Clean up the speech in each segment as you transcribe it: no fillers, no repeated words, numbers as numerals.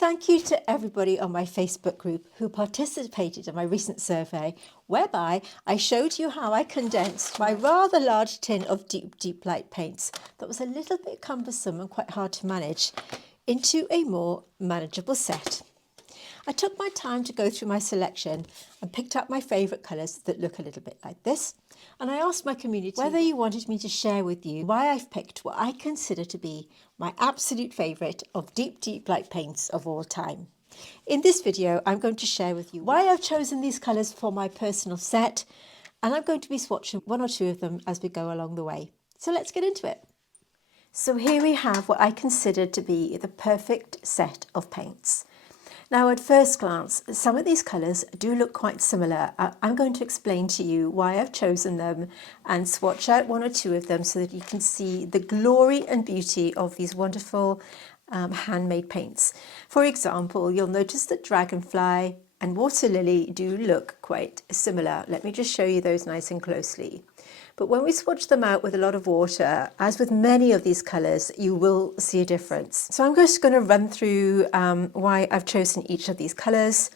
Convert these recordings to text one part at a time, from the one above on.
Thank you to everybody on my Facebook group who participated in my recent survey, whereby I showed you how I condensed my rather large tin of deep light paints that was a little bit cumbersome and quite hard to manage into a more manageable set. I took my time to go through my selection and picked up my favourite colours that look a little bit like this. And I asked my community whether you wanted me to share with you why I've picked what I consider to be my absolute favourite of deep light paints of all time. In this video, I'm going to share with you why I've chosen these colours for my personal set, and I'm going to be swatching one or two of them as we go along the way. So let's get into it. So here we have what I consider to be the perfect set of paints. Now, at first glance, some of these colours do look quite similar. I'm going to explain to you why I've chosen them and swatch out one or two of them so that you can see the glory and beauty of these wonderful handmade paints. For example, you'll notice that Dragonfly and Water Lily do look quite similar. Let me just show you those nice and closely. But when we swatch them out with a lot of water, as with many of these colours, you will see a difference. So I'm just going to run through why I've chosen each of these colours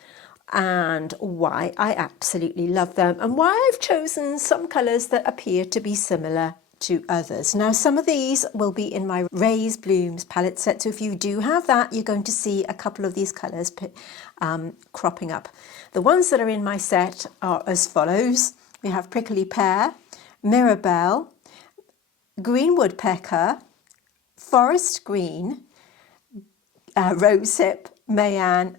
and why I absolutely love them and why I've chosen some colours that appear to be similar to others. Now, some of these will be in my Raise Blooms palette set. So if you do have that, you're going to see a couple of these colours cropping up. The ones that are in my set are as follows. We have Prickly Pear, Mirabelle, Green Woodpecker, Forest Green, Rosehip, Mayan,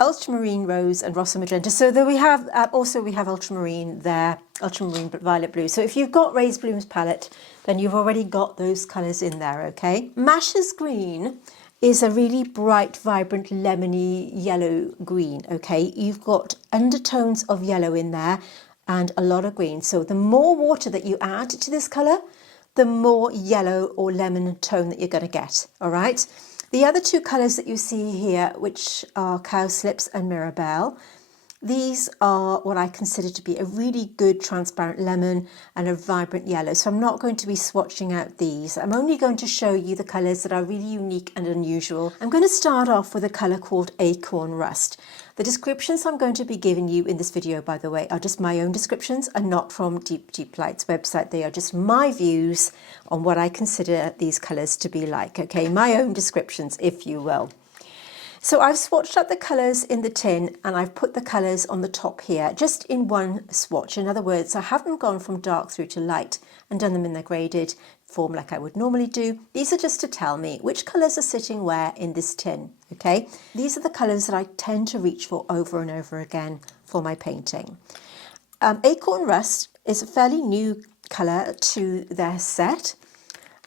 Ultramarine Rose and Rosso Magenta. So there we have Ultramarine there, Ultramarine Violet Blue. So if you've got Raised Blooms palette, then you've already got those colours in there, okay? Mashas Green is a really bright, vibrant, lemony yellow green, okay? You've got undertones of yellow in there and a lot of green. So the more water that you add to this colour, the more yellow or lemon tone that you're going to get, all right? The other two colours that you see here, which are Cowslips and Mirabelle, these are what I consider to be a really good transparent lemon and a vibrant yellow. So I'm not going to be swatching out these. I'm only going to show you the colours that are really unique and unusual. I'm going to start off with a colour called Acorn Rust. The descriptions I'm going to be giving you in this video, by the way, are just my own descriptions and not from Deep Light's website. They are just my views on what I consider these colours to be like, okay? My own descriptions, if you will. So I've swatched out the colours in the tin and I've put the colours on the top here, just in one swatch. In other words, I haven't gone from dark through to light and done them in their graded form like I would normally do. These are just to tell me which colours are sitting where in this tin, okay? These are the colours that I tend to reach for over and over again for my painting. Acorn Rust is a fairly new colour to their set.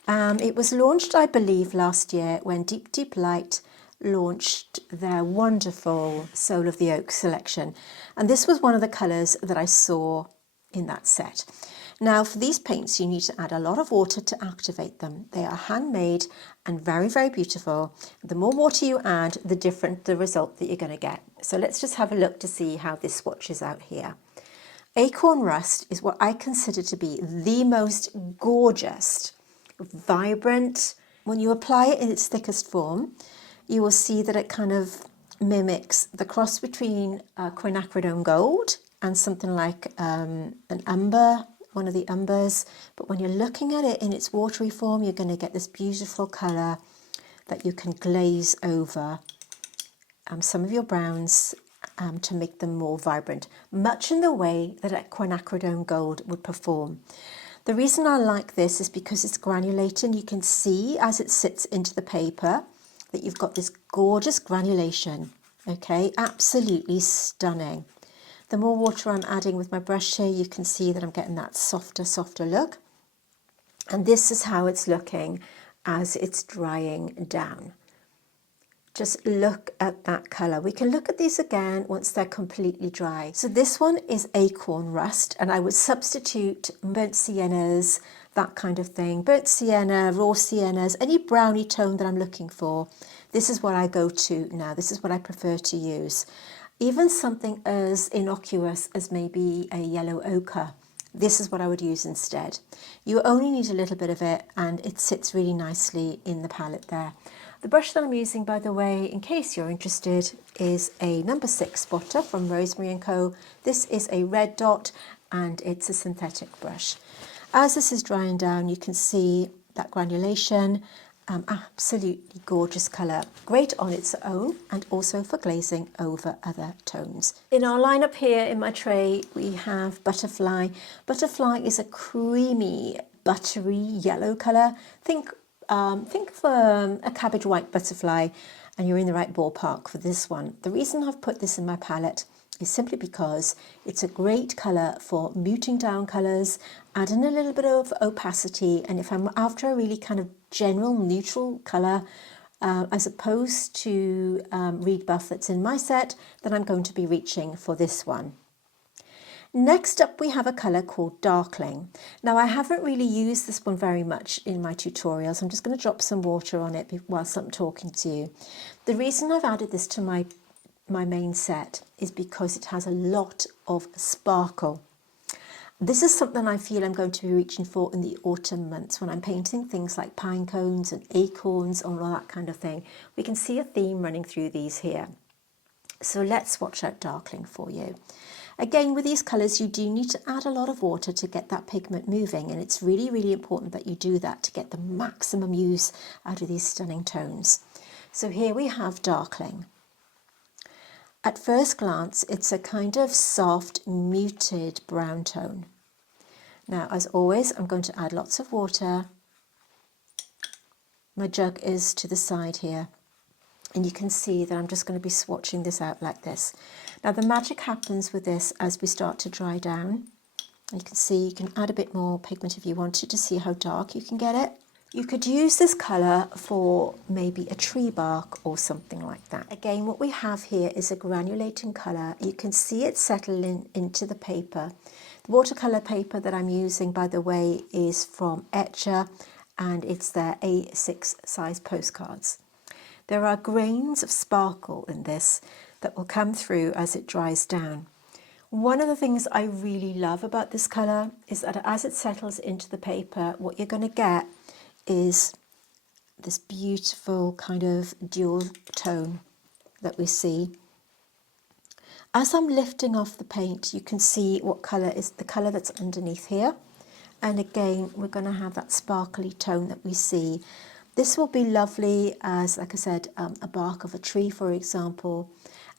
It was launched, I believe, last year when Deep Light launched their wonderful Soul of the Oak selection, and this was one of the colours that I saw in that set. Now, for these paints you need to add a lot of water to activate them. They are handmade and very beautiful. The more water you add, the different the result that you're going to get. So let's just have a look to see how this swatches out here. Acorn Rust is what I consider to be the most gorgeous, vibrant. When you apply it in its thickest form, you will see that it kind of mimics the cross between quinacridone gold and something like an umber, one of the umbers. But when you're looking at it in its watery form, you're going to get this beautiful colour that you can glaze over some of your browns to make them more vibrant, much in the way that a quinacridone gold would perform. The reason I like this is because it's granulated. You can see as it sits into the paper that you've got this gorgeous granulation, okay? Absolutely stunning. The more water I'm adding with my brush here, you can see that I'm getting that softer look. And this is how it's looking as it's drying down. Just look at that colour. We can look at these again once they're completely dry. So this one is Acorn Rust, and I would substitute burnt siennas, that kind of thing. Burnt sienna, raw siennas, any browny tone that I'm looking for. This is what I go to now. This is what I prefer to use. Even something as innocuous as maybe a yellow ochre. This is what I would use instead. You only need a little bit of it and it sits really nicely in the palette there. The brush that I'm using, by the way, in case you're interested, is a number 6 spotter from Rosemary & Co. This is a red dot and it's a synthetic brush. As this is drying down, you can see that granulation, absolutely gorgeous colour, great on its own and also for glazing over other tones. In our lineup here in my tray, we have Butterfly. Butterfly is a creamy, buttery yellow colour. Think of a cabbage white butterfly, and you're in the right ballpark for this one. The reason I've put this in my palette is simply because it's a great colour for muting down colours, adding a little bit of opacity, and if I'm after a really kind of general neutral colour, as opposed to Reed Buff that's in my set, then I'm going to be reaching for this one. Next up we have a colour called Darkling. Now I haven't really used this one very much in my tutorials. I'm just going to drop some water on it whilst I'm talking to you. The reason I've added this to my main set is because it has a lot of sparkle. This is something I feel I'm going to be reaching for in the autumn months when I'm painting things like pine cones and acorns and all that kind of thing. We can see a theme running through these here. So let's swatch out Darkling for you. Again, with these colours, you do need to add a lot of water to get that pigment moving, and it's really, really important that you do that to get the maximum use out of these stunning tones. So here we have Darkling. At first glance, it's a kind of soft, muted brown tone. Now, as always, I'm going to add lots of water. My jug is to the side here, and you can see that I'm just going to be swatching this out like this. Now, the magic happens with this as we start to dry down. You can see you can add a bit more pigment if you wanted to see how dark you can get it. You could use this colour for maybe a tree bark or something like that. Again, what we have here is a granulating colour. You can see it settle into the paper. The watercolour paper that I'm using, by the way, is from Etcher, and it's their A6 size postcards. There are grains of sparkle in this that will come through as it dries down. One of the things I really love about this colour is that as it settles into the paper, what you're going to get is this beautiful kind of dual tone that we see. As I'm lifting off the paint, you can see what colour is the colour that's underneath here. And again, we're going to have that sparkly tone that we see. This will be lovely as, like I said, a bark of a tree, for example.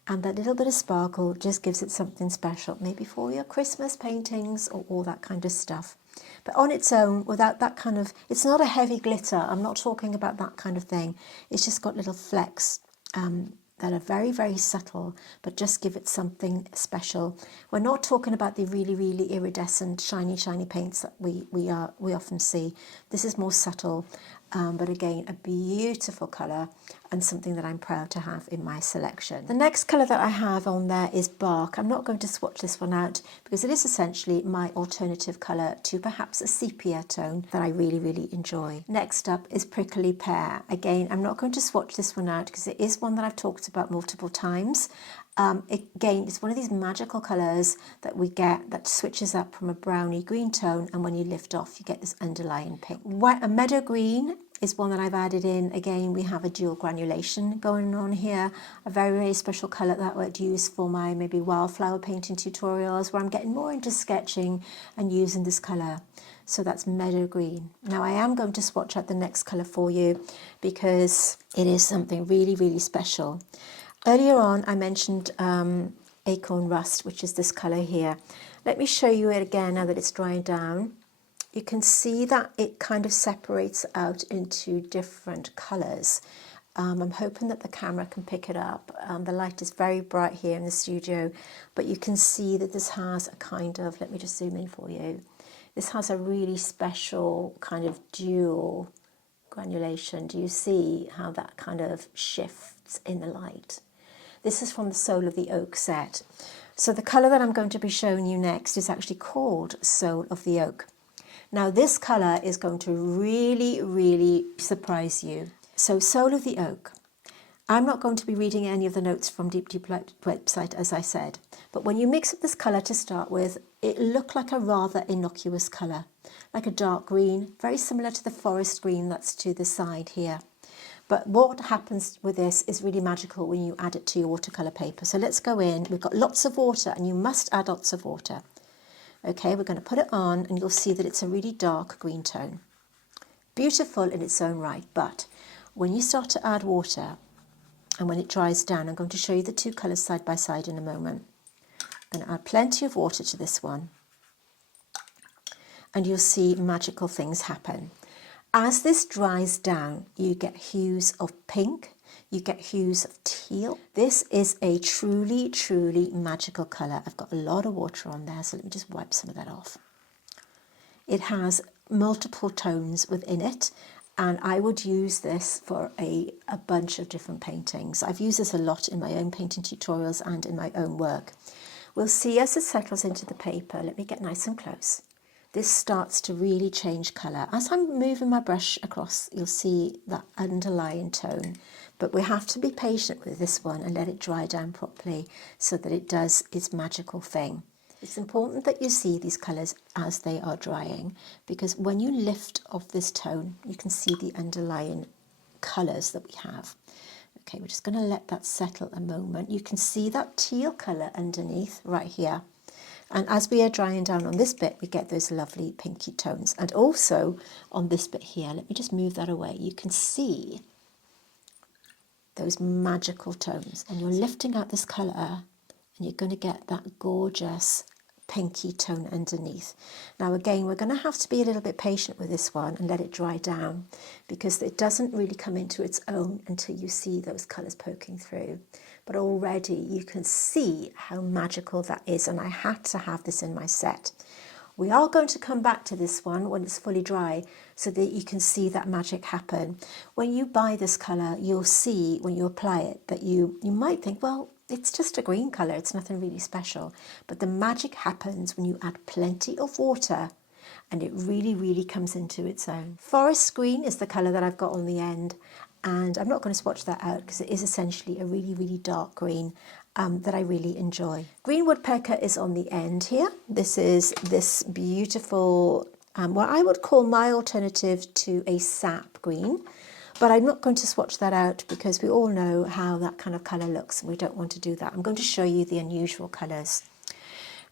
And that little bit of sparkle just gives it something special, maybe for your Christmas paintings or all that kind of stuff. But on its own, without that kind of, it's not a heavy glitter. I'm not talking about that kind of thing. It's just got little flecks that are very, very subtle, but just give it something special. We're not talking about the really, really iridescent, shiny, shiny paints that we often see. This is more subtle, but again, a beautiful colour and something that I'm proud to have in my selection. The next colour that I have on there is Bark. I'm not going to swatch this one out because it is essentially my alternative colour to perhaps a sepia tone that I really, really enjoy. Next up is Prickly Pear. Again, I'm not going to swatch this one out because it is one that I've talked about multiple times. Again, it's one of these magical colours that we get that switches up from a browny green tone, and when you lift off you get this underlying pink. A Meadow Green is one that I've added in. Again, we have a dual granulation going on here, a very, very special colour that I would use for my maybe wildflower painting tutorials where I'm getting more into sketching and using this colour. So that's Meadow Green. Now I am going to swatch out the next colour for you because it is something really, really special. Earlier on I mentioned Acorn Rust, which is this colour here. Let me show you it again now that it's drying down. You can see that it kind of separates out into different colours. I'm hoping that the camera can pick it up. The light is very bright here in the studio, but you can see that this has a kind of, let me just zoom in for you. This has a really special kind of dual granulation. Do you see how that kind of shifts in the light? This is from the Soul of the Oak set. So the colour that I'm going to be showing you next is actually called Soul of the Oak. Now this colour is going to really, really surprise you. So Soul of the Oak. I'm not going to be reading any of the notes from Deep Light website, as I said. But when you mix up this colour to start with, it looked like a rather innocuous colour, like a dark green, very similar to the forest green that's to the side here. But what happens with this is really magical when you add it to your watercolour paper. So let's go in. We've got lots of water, and you must add lots of water. Okay, we're going to put it on, and you'll see that it's a really dark green tone. Beautiful in its own right, but when you start to add water and when it dries down, I'm going to show you the two colours side by side in a moment. I'm going to add plenty of water to this one, and you'll see magical things happen. As this dries down, you get hues of pink, you get hues of teal. This is a truly, truly magical colour. I've got a lot of water on there, so let me just wipe some of that off. It has multiple tones within it, and I would use this for a bunch of different paintings. I've used this a lot in my own painting tutorials and in my own work. We'll see as it settles into the paper. Let me get nice and close. This starts to really change colour. As I'm moving my brush across, you'll see that underlying tone. But we have to be patient with this one and let it dry down properly so that it does its magical thing. It's important that you see these colours as they are drying, because when you lift off this tone, you can see the underlying colours that we have. Okay, we're just going to let that settle a moment. You can see that teal colour underneath right here. And as we are drying down on this bit, we get those lovely pinky tones. And also on this bit here, let me just move that away. You can see those magical tones. And you're lifting out this colour, and you're going to get that gorgeous pinky tone underneath. Now again, we're going to have to be a little bit patient with this one and let it dry down, because it doesn't really come into its own until you see those colours poking through. But already you can see how magical that is, and I had to have this in my set. We are going to come back to this one when it's fully dry so that you can see that magic happen. When you buy this colour, you'll see when you apply it that you might think, well, it's just a green colour, it's nothing really special. But the magic happens when you add plenty of water, and it really, really comes into its own. Forest Green is the colour that I've got on the end, and I'm not going to swatch that out because it is essentially a really, really dark green that I really enjoy. Green Woodpecker is on the end here. This is this beautiful, what I would call my alternative to a sap green. But I'm not going to swatch that out because we all know how that kind of colour looks, and we don't want to do that. I'm going to show you the unusual colours.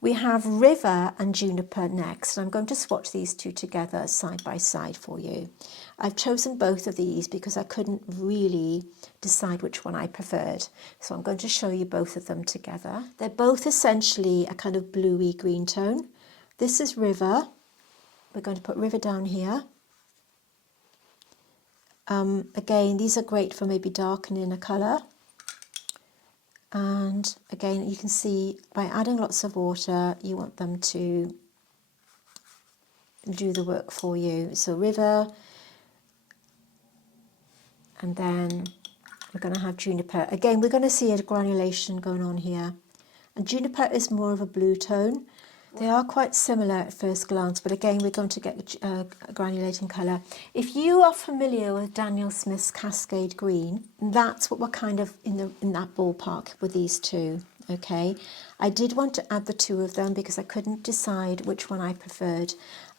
We have River and Juniper next. I'm going to swatch these two together side by side for you. I've chosen both of these because I couldn't really decide which one I preferred. So I'm going to show you both of them together. They're both essentially a kind of bluey green tone. This is River. We're going to put River down here. Again, these are great for maybe darkening a colour. And again, you can see by adding lots of water, you want them to do the work for you. So River, and then we're going to have Juniper. Again, we're going to see a granulation going on here. And Juniper is more of a blue tone. They are quite similar at first glance, but again, we're going to get a granulating colour. If you are familiar with Daniel Smith's Cascade Green, that's what we're kind of in that ballpark with these two, okay? I did want to add the two of them because I couldn't decide which one I preferred,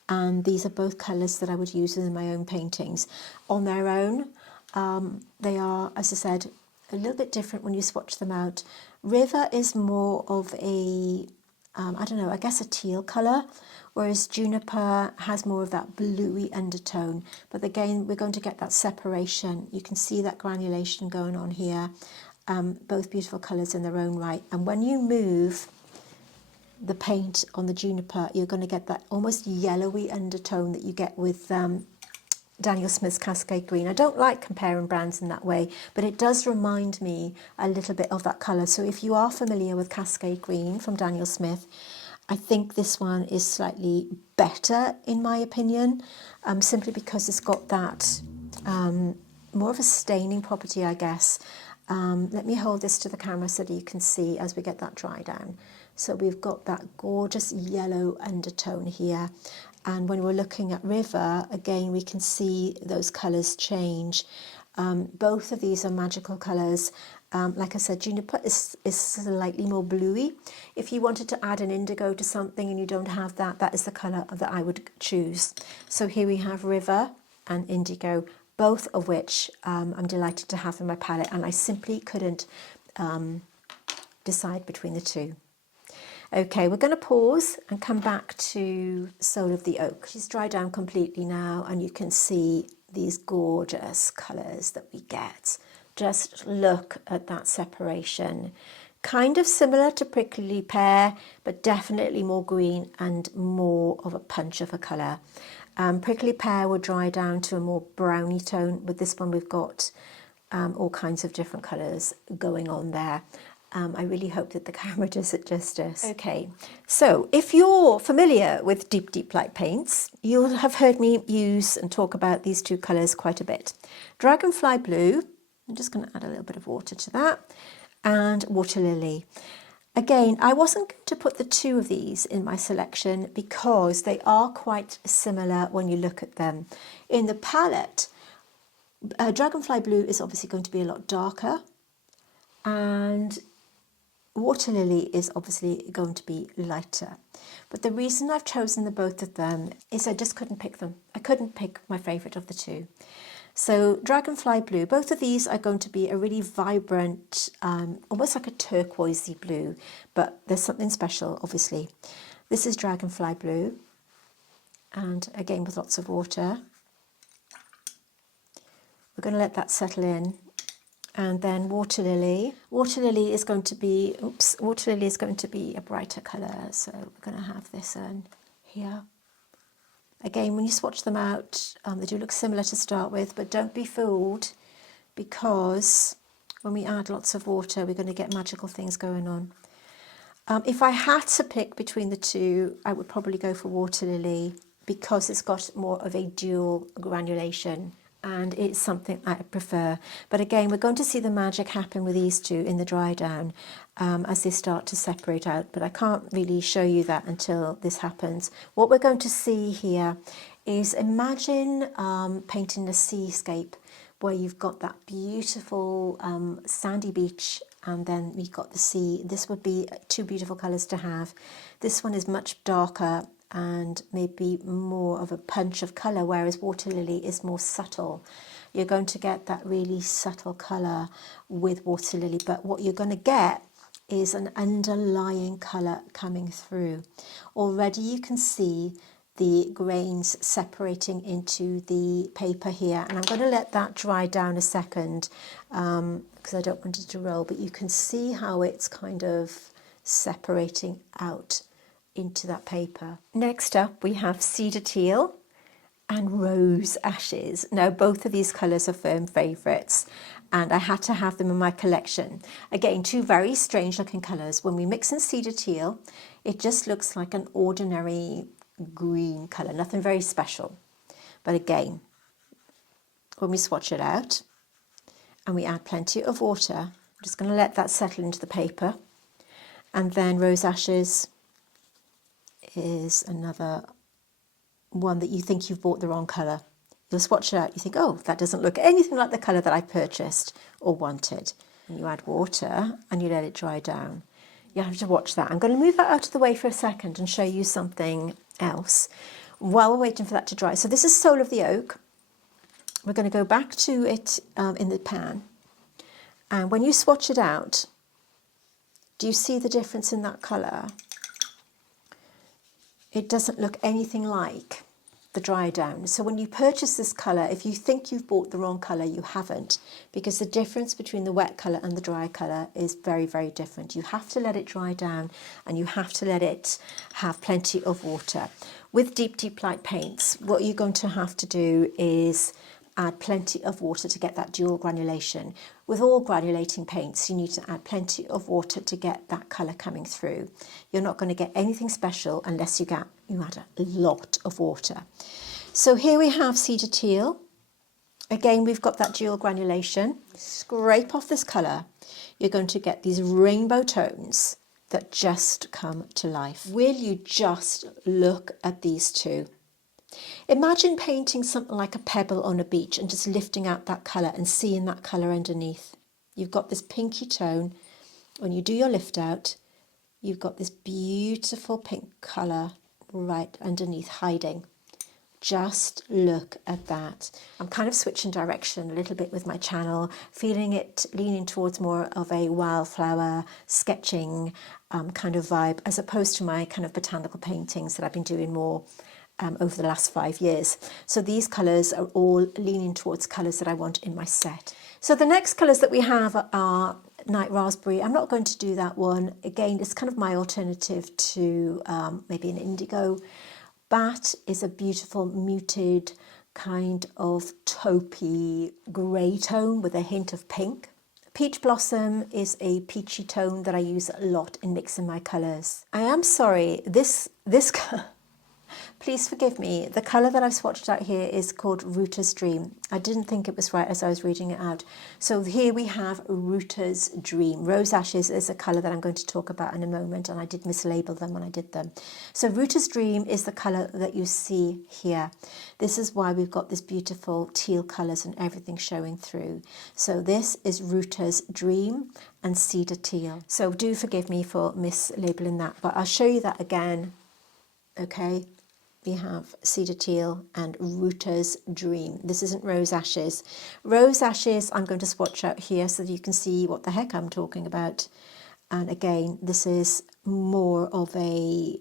and these are both colours that I would use in my own paintings. On their own, they are, as I said, a little bit different when you swatch them out. River is more of a I don't know, I guess a teal colour, whereas Juniper has more of that bluey undertone. But again, we're going to get that separation. You can see that granulation going on here. Both beautiful colours in their own right. And when you move the paint on the Juniper, you're going to get that almost yellowy undertone that you get with Daniel Smith's Cascade Green. I don't like comparing brands in that way, but it does remind me a little bit of that colour. So if you are familiar with Cascade Green from Daniel Smith, I think this one is slightly better in my opinion, simply because it's got that more of a staining property, I guess. Let me hold this to the camera so that you can see as we get that dry down. So we've got that gorgeous yellow undertone here. And when we're looking at River, again, we can see those colours change. Both of these are magical colours. Like I said, Juniper is slightly more bluey. If you wanted to add an indigo to something and you don't have that, that is the colour that I would choose. So here we have River and indigo, both of which I'm delighted to have in my palette, and I simply couldn't decide between the two. Okay, we're going to pause and come back to Soul of the Oak. She's dried down completely now, and you can see these gorgeous colours that we get. Just look at that separation. Kind of similar to Prickly Pear, but definitely more green and more of a punch of a colour. Prickly Pear will dry down to a more browny tone. With this one, we've got all kinds of different colours going on there. I really hope that the camera does it justice. Okay, so if you're familiar with deep light paints, you'll have heard me use and talk about these two colours quite a bit. Dragonfly Blue, I'm just going to add a little bit of water to that, and Water Lily. Again, I wasn't going to put the two of these in my selection because they are quite similar when you look at them. In the palette, Dragonfly Blue is obviously going to be a lot darker, and Water Lily is obviously going to be lighter. But the reason I've chosen the both of them is I just couldn't pick them. I couldn't pick my favourite of the two. So Dragonfly Blue, both of these are going to be a really vibrant, almost like a turquoisey blue, but there's something special, obviously. This is Dragonfly Blue, and again with lots of water. We're going to let that settle in. And then Water Lily. Water Lily is going to be, Water Lily is going to be a brighter colour. So we're going to have this in here. Again, when you swatch them out, they do look similar to start with, but don't be fooled, because when we add lots of water, we're going to get magical things going on. If I had to pick between the two, I would probably go for Water Lily because it's got more of a dual granulation, and it's something I prefer. But again, we're going to see the magic happen with these two in the dry down as they start to separate out, but I can't really show you that until this happens. What we're going to see here is, imagine painting a seascape where you've got that beautiful sandy beach, and then we've got the sea. This would be two beautiful colours to have. This one is much darker and maybe more of a punch of colour, whereas Water Lily is more subtle. You're going to get that really subtle colour with Water Lily, but what you're going to get is an underlying colour coming through. Already you can see the grains separating into the paper here, and I'm going to let that dry down a second because I don't want it to roll, but you can see how it's kind of separating out into that paper. Next up we have Cedar Teal and Rose Ashes. Now both of these colours are firm favourites, and I had to have them in my collection. Again, two very strange looking colours. When we mix in Cedar Teal, it just looks like an ordinary green colour, nothing very special. But again, when we swatch it out and we add plenty of water, I'm just going to let that settle into the paper. And then Rose Ashes is another one that you think you've bought the wrong colour. You'll swatch it out, you think, oh, that doesn't look anything like the colour that I purchased or wanted. And you add water and you let it dry down. You have to watch that. I'm going to move that out of the way for a second and show you something else while we're waiting for that to dry. So this is Soul of the Oak. We're going to go back to it in the pan. And when you swatch it out, do you see the difference in that colour? It doesn't look anything like the dry down. So when you purchase this colour, if you think you've bought the wrong colour, you haven't, because the difference between the wet colour and the dry colour is very, very different. You have to let it dry down and you have to let it have plenty of water. With deep light paints, what you're going to have to do is add plenty of water to get that dual granulation. With all granulating paints, you need to add plenty of water to get that colour coming through. You're not going to get anything special unless you add a lot of water. So here we have Cedar Teal. Again, we've got that dual granulation. Scrape off this colour. You're going to get these rainbow tones that just come to life. Will you just look at these two? Imagine painting something like a pebble on a beach and just lifting out that colour and seeing that colour underneath. You've got this pinky tone. When you do your lift out, you've got this beautiful pink colour right underneath, hiding. Just look at that. I'm kind of switching direction a little bit with my channel, feeling it leaning towards more of a wildflower sketching kind of vibe, as opposed to my kind of botanical paintings that I've been doing more over the last 5 years. So these colours are all leaning towards colours that I want in my set. So the next colours that we have are Night Raspberry. I'm not going to do that one. Again, it's kind of my alternative to maybe an indigo. Bat is a beautiful muted kind of taupey grey tone with a hint of pink. Peach Blossom is a peachy tone that I use a lot in mixing my colours. I am sorry, this please forgive me, the colour that I've swatched out here is called Ruta's Dream. I didn't think it was right as I was reading it out. So here we have Ruta's Dream. Rose Ashes is a colour that I'm going to talk about in a moment, and I did mislabel them when I did them. So Ruta's Dream is the colour that you see here. This is why we've got this beautiful teal colours and everything showing through. So this is Ruta's Dream and Cedar Teal. So do forgive me for mislabeling that, but I'll show you that again. Okay. We have Cedar Teal and Ruta's Dream. This isn't Rose Ashes. Rose Ashes I'm going to swatch out here so that you can see what the heck I'm talking about. And again, this is more of a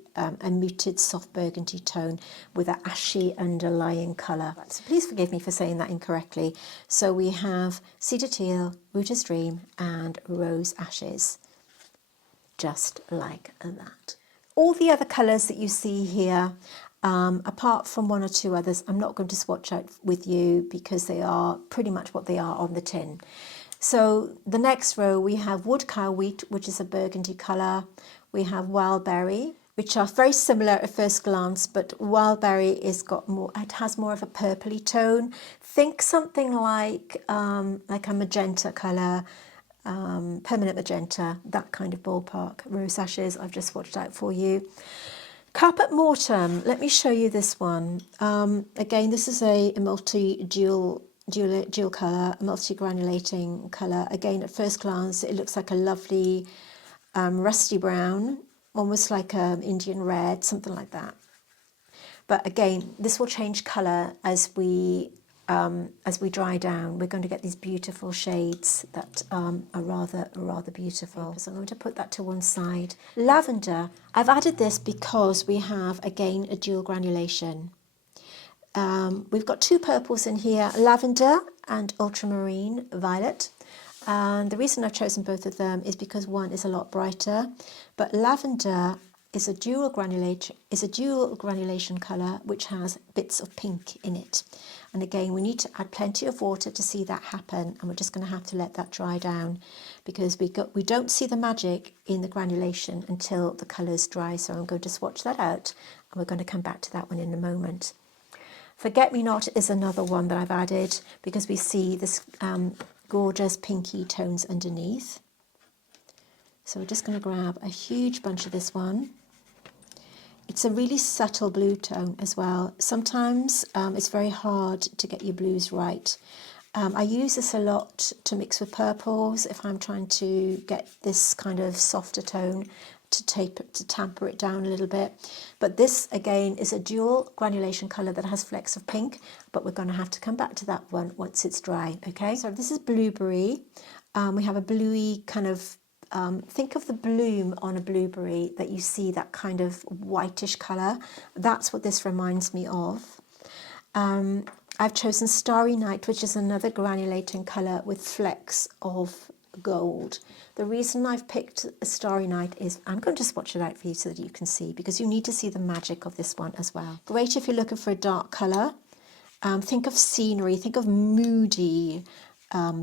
muted soft burgundy tone with an ashy underlying colour. So please forgive me for saying that incorrectly. So we have Cedar Teal, Ruta's Dream and Rose Ashes. Just like that. All the other colours that you see here, apart from one or two others, I'm not going to swatch out with you because they are pretty much what they are on the tin. So the next row we have Wood Cow Wheat, which is a burgundy colour. We have Wild Berry, which are very similar at first glance, but Wild Berry it has more of a purpley tone. Think something like a magenta colour, permanent magenta, that kind of ballpark. Rose Ashes I've just swatched out for you. Caput Mortem, let me show you this one. Again, this is a multi-dual colour, a multi-granulating colour. Again, at first glance, it looks like a lovely rusty brown, almost like an Indian red, something like that. But again, this will change colour as we dry down. We're going to get these beautiful shades that are rather beautiful. So I'm going to put that to one side. Lavender, I've added this because we have, again, a dual granulation. We've got two purples in here, Lavender and Ultramarine Violet. And the reason I've chosen both of them is because one is a lot brighter, but Lavender is a dual granulation colour which has bits of pink in it. And again, we need to add plenty of water to see that happen, and we're just going to have to let that dry down because we don't see the magic in the granulation until the colours dry. So I'm going to swatch that out, and we're going to come back to that one in a moment. Forgetme Not is another one that I've added because we see this gorgeous pinky tones underneath. So we're just going to grab a huge bunch of this one. It's a really subtle blue tone as well. Sometimes it's very hard to get your blues right. I use this a lot to mix with purples if I'm trying to get this kind of softer tone, to tamper it down a little bit. But this again is a dual granulation colour that has flecks of pink, but we're going to have to come back to that one once it's dry. Okay, so this is Blueberry. We have a bluey kind of think of the bloom on a blueberry, that you see that kind of whitish colour. That's what this reminds me of. I've chosen Starry Night, which is another granulating colour with flecks of gold. The reason I've picked a Starry Night is I'm going to swatch it out for you so that you can see, because you need to see the magic of this one as well. Great if you're looking for a dark colour. Think of scenery, think of moody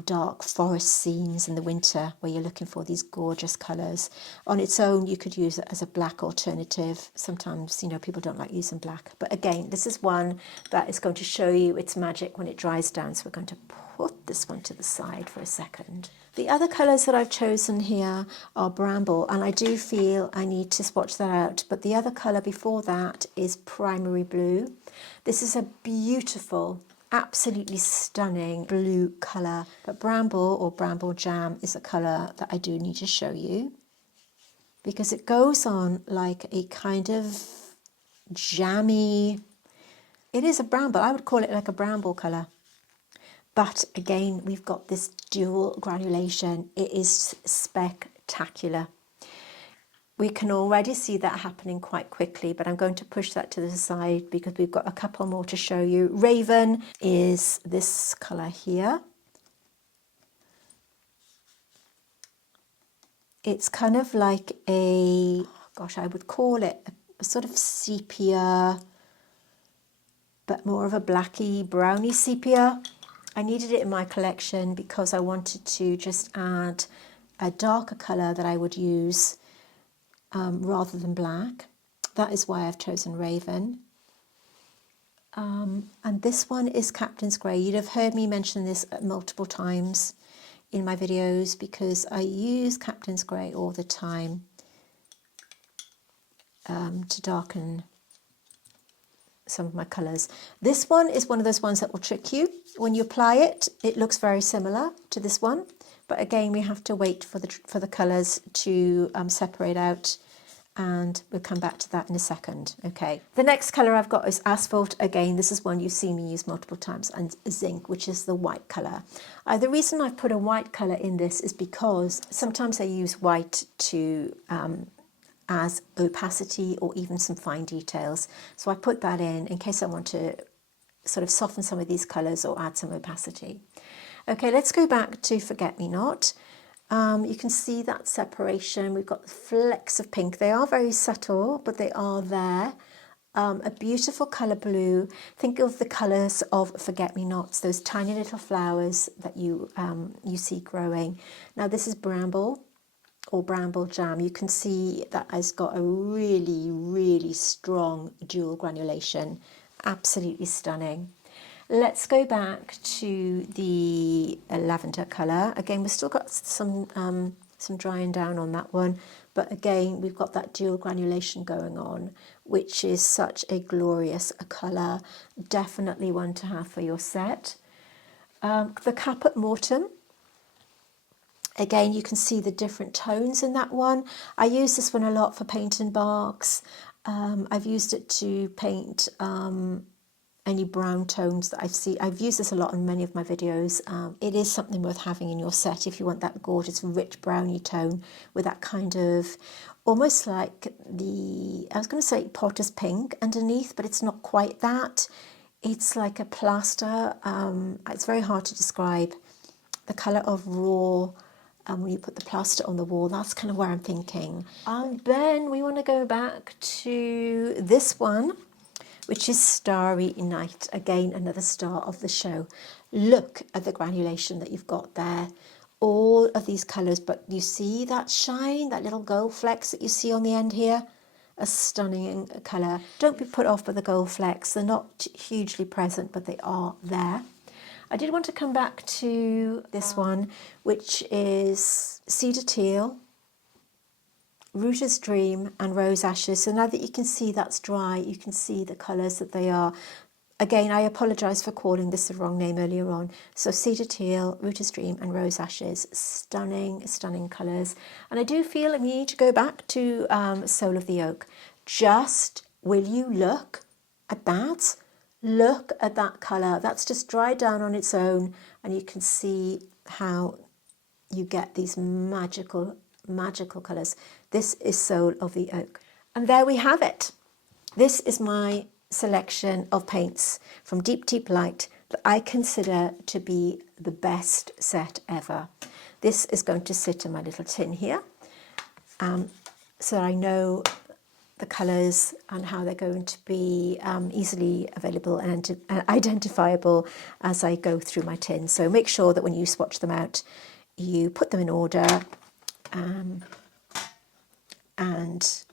dark forest scenes in the winter where you're looking for these gorgeous colours. On its own, you could use it as a black alternative. Sometimes, you know, people don't like using black. But again, this is one that is going to show you its magic when it dries down. So we're going to put this one to the side for a second. The other colours that I've chosen here are Bramble, and I do feel I need to swatch that out. But the other colour before that is Primary Blue. This is a beautiful, absolutely stunning blue colour, but Bramble or Bramble Jam is a colour that I do need to show you because it goes on like a kind of jammy, It is a bramble. I would call it like a bramble colour. But again, we've got this dual granulation. It is spectacular. We can already see that happening quite quickly, but I'm going to push that to the side because we've got a couple more to show you. Raven is this colour here. It's kind of like a, gosh, I would call it a sort of sepia, but more of a blacky, browny sepia. I needed it in my collection because I wanted to just add a darker colour that I would use rather than black. That is why I've chosen Raven. And this one is Captain's Grey. You'd have heard me mention this multiple times in my videos because I use Captain's Grey all the time to darken some of my colours. This one is one of those ones that will trick you. When you apply it, it looks very similar to this one, but again we have to wait for the colours to separate out, and we'll come back to that in a second. Okay, the next colour I've got is Asphalt. Again, this is one you've seen me use multiple times, and Zinc, which is the white colour. The reason I've put a white colour in this is because sometimes I use white to as opacity or even some fine details. So I put that in case I want to sort of soften some of these colours or add some opacity. Okay, let's go back to Forget-Me Not. You can see that separation. We've got the flecks of pink. They are very subtle, but they are there. A beautiful colour blue. Think of the colours of Forget-Me-Nots, those tiny little flowers that you see growing. Now this is Bramble or Bramble Jam. You can see that has got a really, really strong dual granulation. Absolutely stunning. Let's go back to the lavender colour. Again, we've still got some drying down on that one, but again, we've got that dual granulation going on, which is such a glorious colour. Definitely one to have for your set. The Caput Mortem. Again, you can see the different tones in that one. I use this one a lot for paint and barks. I've used it to paint any brown tones that I've used this a lot in many of my videos. It is something worth having in your set if you want that gorgeous rich browny tone with that kind of almost like I was going to say potter's pink underneath, but it's not quite that. It's like a plaster. It's very hard to describe the colour of raw. When you put the plaster on the wall, that's kind of where I'm thinking. And then we want to go back to this one, which is Starry Night. Again, another star of the show. Look at the granulation that you've got there. All of these colours, but you see that shine, that little gold flecks that you see on the end here? A stunning colour. Don't be put off by the gold flecks. They're not hugely present, but they are there. I did want to come back to this one, which is Cedar Teal, Ruta's Dream and Rose Ashes. So now that you can see that's dry, you can see the colours that they are. Again, I apologise for calling this the wrong name earlier on. So Cedar Teal, Ruta's Dream and Rose Ashes. Stunning, stunning colours. And I do feel we need to go back to Soul of the Oak. Just, will you look at that? Look at that colour. That's just dried down on its own, and you can see how you get these magical colours. This is Soul of the Oak. And there we have it. This is my selection of paints from Deep Deep Light that I consider to be the best set ever. This is going to sit in my little tin here, so I know the colours and how they're going to be easily available and identifiable as I go through my tin. So make sure that when you swatch them out, you put them in order and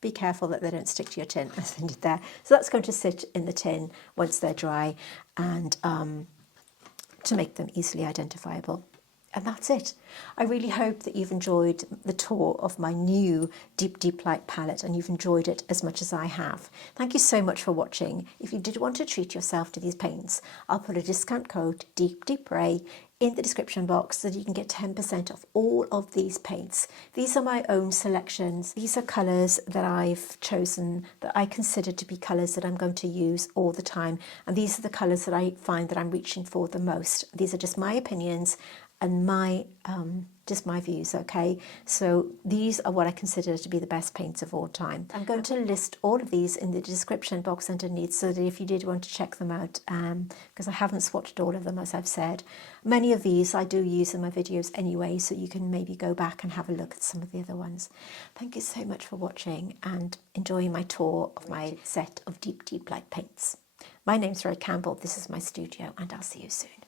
be careful that they don't stick to your tin as they did there. So that's going to sit in the tin once they're dry and to make them easily identifiable. And that's it. I really hope that you've enjoyed the tour of my new Deep Light palette and you've enjoyed it as much as I have. Thank you so much for watching. If you did want to treat yourself to these paints, I'll put a discount code Deep Ray in the description box so that you can get 10% off all of these paints. These are my own selections. These are colours that I've chosen that I consider to be colours that I'm going to use all the time. And these are the colours that I find that I'm reaching for the most. These are just my opinions and my just my views, okay? So these are what I consider to be the best paints of all time. I'm going to list all of these in the description box underneath so that if you did want to check them out, because I haven't swatched all of them, as I've said. Many of these I do use in my videos anyway, so you can maybe go back and have a look at some of the other ones. Thank you so much for watching and enjoying my tour of my set of Deep Light paints. My name's Ray Campbell, this is my studio, and I'll see you soon.